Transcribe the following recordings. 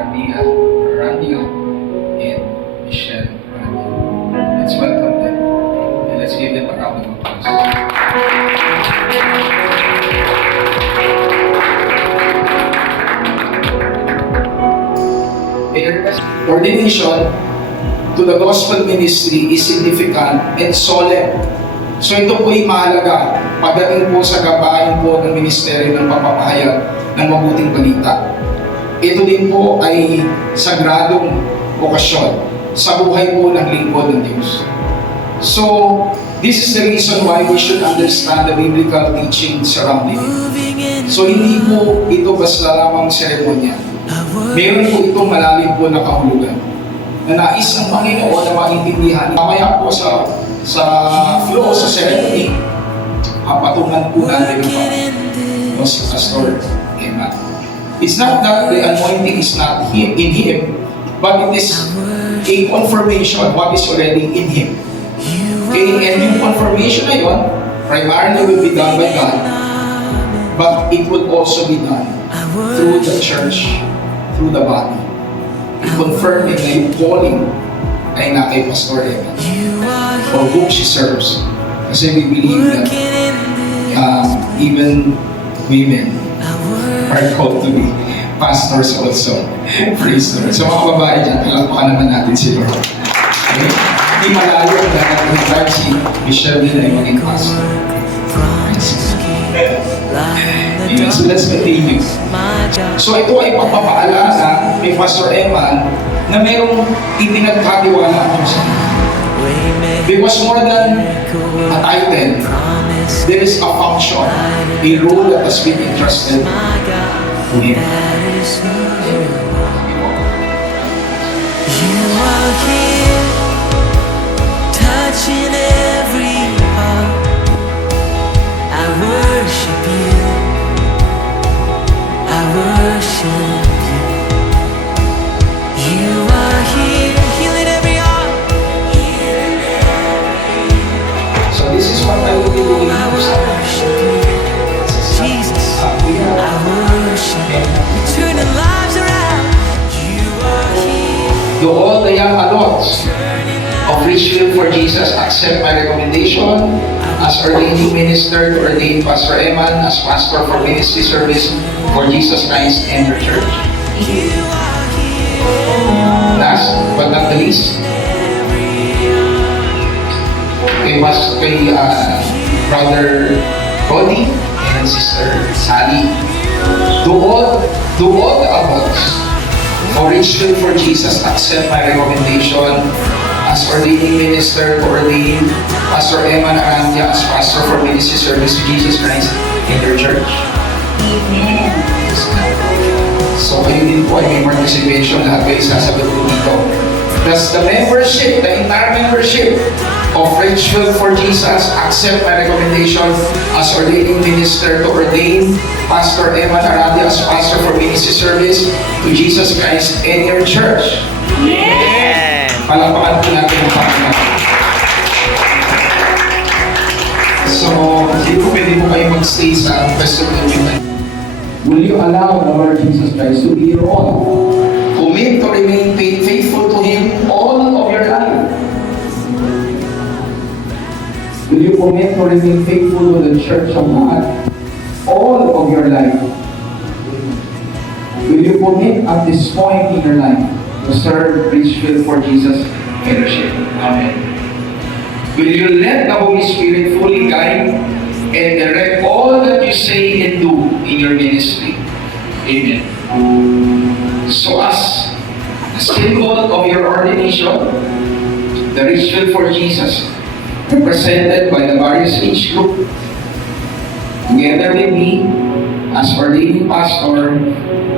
Randia and Michelle Randia. Let's welcome them and let's give them a round of applause. Ordination to the gospel ministry is significant and solemn. So ito po ay mahalaga pagdating po sa gabayan po ng ministeryo ng pagpapahayag ng mabuting balita. Ito din po ay sagradong okasyon sa buhay po ng lingkod ng Diyos. So, this is the reason why we should understand the biblical teaching surrounding it. So, hindi po ito basta lamang seremonya. Meron po itong malalim po na kahulugan na nais ng Panginoon na maintindihan. Mamaya po sa flow, sa ceremony, patungan po natin ang si Pastor Emma. It's not that the anointing is not in him, but it is a confirmation of what is already in him. Okay? And yung confirmation na yun, primarily will be done by God, but it would also be done through the church, through the body. I-confirm na yung calling ay na kay Pastor Emma for whom she serves. Kasi we believe that even women are called to be pastors also. Praise the Lord. So mga babae dyan, palakpakan naman natin si Lord. Okay? Hindi malayo ang lahat ng time si Michelle din ay maging pastor. Amen. So let's continue. So ito ay pagpapaalala kay Pastor Emma na mayroong ipinagkatiwala ang Diyos. Because more than a title, there is a function, a role that has been entrusted to him. You are here, touching every heart. I worship you. I worship you. You are here, healing every heart. So this is what I will be doing. I worship you, Jesus. I worship you. You're turning lives around. You are here. To all the young adults of Richfield for Jesus, accept my recommendation as ordaining minister to ordain Pastor Eman as pastor for ministry service for Jesus Christ and the church. You are here. Last but not the least, kay Brother Cody and Sister Sally. To all the adults for Richfield for Jesus, accept my recommendation as ordaining minister to ordain Pastor Emma Arandia as pastor for ministry service to Jesus Christ in their church. Amen. So kayo din po ay may participation, lahat kayo sasagot po dito. Does the membership, the entire membership of Richfield for Jesus accept my recommendation as ordaining minister to ordain Pastor Emma Arandia as pastor for ministry service to Jesus Christ in your church? Yes. Palakpakan po natin ang Panginoon. So, hindi po pwede po kayo mag-stay sa question ng human. Will you allow the Lord Jesus Christ to be your own? Commit to remain faithful to Him all of your life. Will you commit to remain faithful to the Church of God all of your life? Will you commit at this point in your life to serve Richfield for Jesus Fellowship? Amen. Will you let the Holy Spirit fully guide and direct all that you say and do in your ministry? Amen. So as a symbol of your ordination, the Richfield for Jesus, represented by the various age group, together with me as ordaining pastor,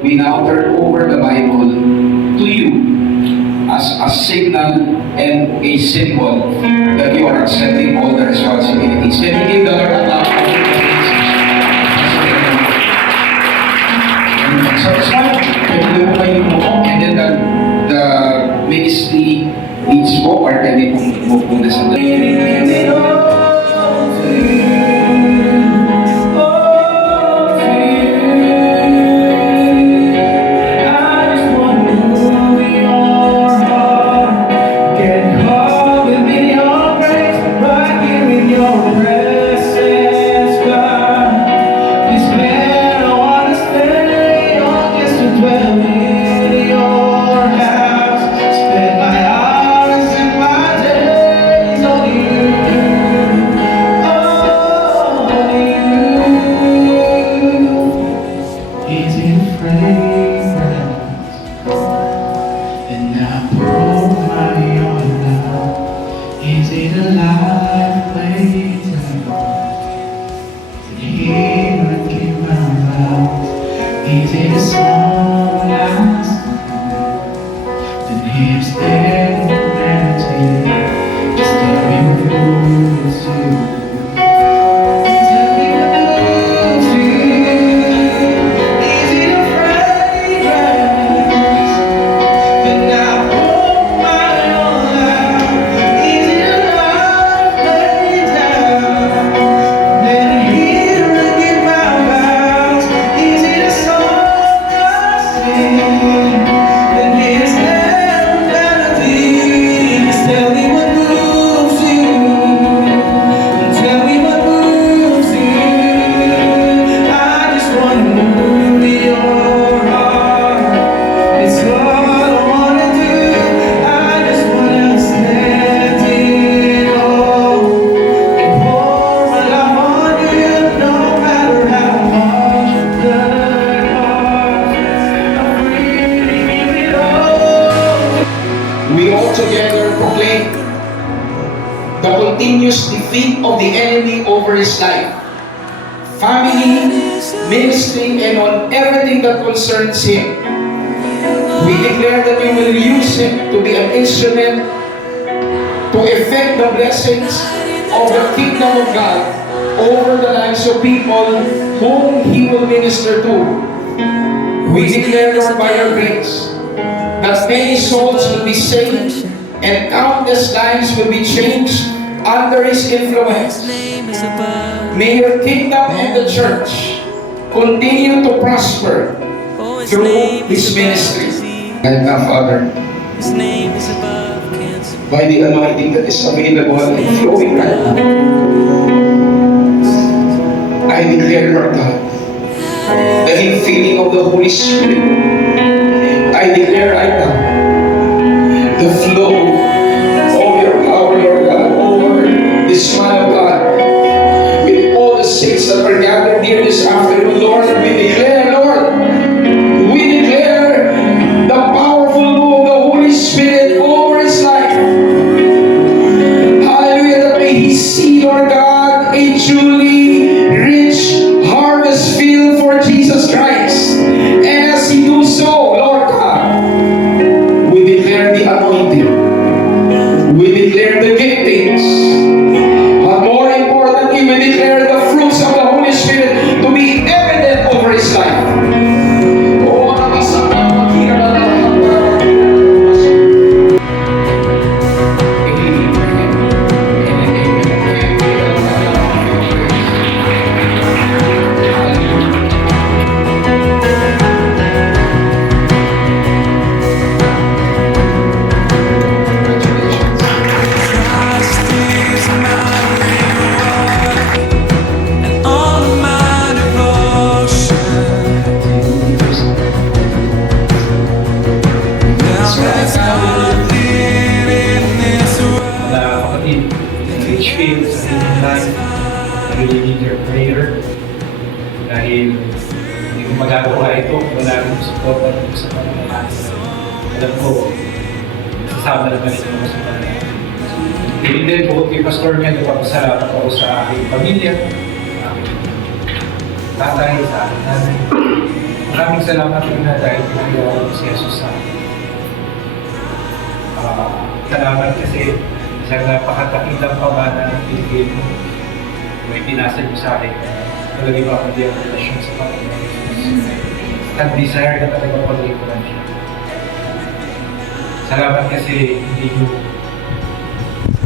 we now turn over the Bible to you as a signal and a symbol that you are accepting all the responsibilities. Can you give the Lord a clap? So this one, pwede mo kayo mo, and then the ministry leads po, or pwede pong pupunta sa Easy to small eyes, then hips and meditate. Just tell me what moves you. Tell me what moves you. Easy to fragrance, then I hold my own life. Easy to love, lay down, then here again my vows. Easy to song I sing, then here's melodies. Tell me what moves you. Tell me what moves you. I just wanna move your heart. It's all I wanna do. I just wanna stand in awe and pour my love on you. No matter how much the heart, I'm really it all. We all together proclaim the continuous defeat of the enemy over his life, family, ministry, and on everything that concerns him. We declare that we will use him to be an instrument to effect the blessings of the kingdom of God over the lives of people whom he will minister to. We declare, Lord, by your grace, that many souls will be saved and countless lives will be changed under his influence. name is above. May your kingdom and the church continue to prosper Oh, his through name his is ministry. above disease. And now, Father, His name is above cancer. by the anointing that is available and flowing right now, I declare, Lord God, the infilling of the Holy Spirit. I declare right now the flow of your power, Lord God, over this man of God. With all the saints that are gathered here this afternoon, Lord, we declare, Lord, we declare the powerful move of the Holy Spirit over his life. Hallelujah, that may he see, Lord God, a truly rich harvest field for Jesus Christ. And as he do so, Lord God, we declare the anointing. We declare the giftings. But more importantly, we declare the fruits of the Holy Spirit to be evident over his life. Oh, Christ is my reward and all of my devotion. Now that's all I live in this world. Mga kapatid, sa Richfield, sa inyong life, I really need your prayer. Dahil hindi ko magagawa ito, wala akong support sa pamamahan. Alam ko, sasama na ganito ako sa pamamahan. Hindi din po kay Pastor niya, nagpapasalamat ako sa aking pamilya, sa aking tatay, sa aking nanay. Maraming salamat po na dahil pinagawa ko si Jesus sa akin. Salamat kasi sa napakatakilang pamana ng Pilipino. May pinasa niyo sa akin. Malagay ba akong ang relasyon sa Panginoon? Nag-desire na talaga pag-ikuran siya. Salamat kasi hindi niyo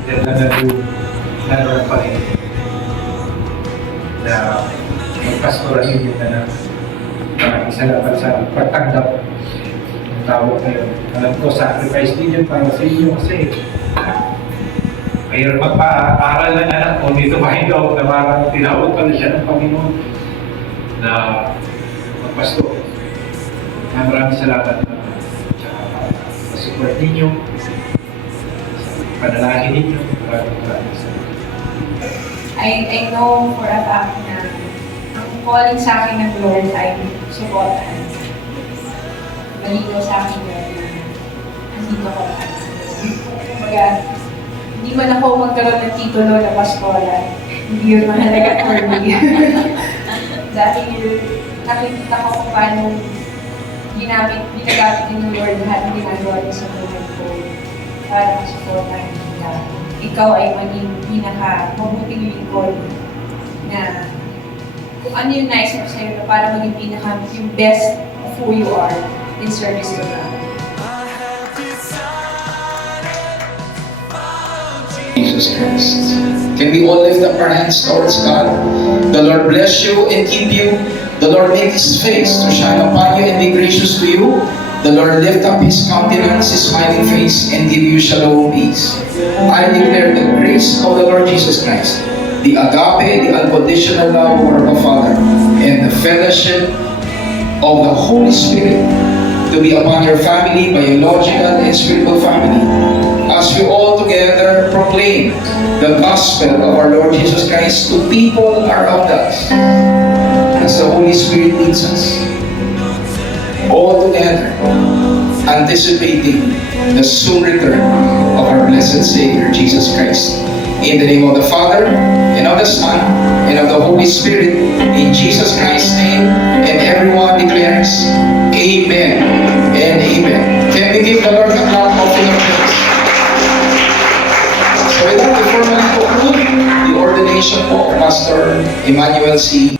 nalaman pa rin na magpastoran ninyo na lang. Maraming salamat sa pagtanggap ng tawag na yun. Alam ko, sacrifice din yun para sa inyo kasi mayroon magpa-aral ng anak ko dito mahigaw na parang tinawag pala siya ng Panginoon na magpasto. Maraming salamat sa support ninyo, sa panalangin ninyo. Maraming salamat. I know for a fact na ang calling sa akin ng Lord ay supportan. Malinaw sa akin na nandito ko lahat. Kumbaga, hindi man ako magkaroon ng titulo na pastoral. Hindi yun mahalaga for me. Dahil nakikita ko kung paano ginagamit din ng Lord lahat ng ginagawa niya sa buhay ko para masuportahan kita. Ikaw ay maging pinaka-mabuting lingkod na kung ano yung nice mo sa'yo na para maging yung best of who you are in service to God. Jesus Christ. Can we all lift up our hands towards God? The Lord bless you and keep you. The Lord make His face to shine upon you and be gracious to you. The Lord lift up His countenance, His smiling face, and give you shalom peace. I declare the grace of the Lord Jesus Christ, the agape, the unconditional love of our Father, and the fellowship of the Holy Spirit to be upon your family, biological and spiritual family, as we all together proclaim the gospel of our Lord Jesus Christ to people around us, as the Holy Spirit leads us. All together, anticipating the soon return of our blessed Savior, Jesus Christ. In the name of the Father, and of the Son, and of the Holy Spirit, in Jesus Christ's name, and everyone declares, Amen and Amen. Can we give the Lord a clap of praise? So with that, we formally conclude the ordination of Pastor Emmanuel C.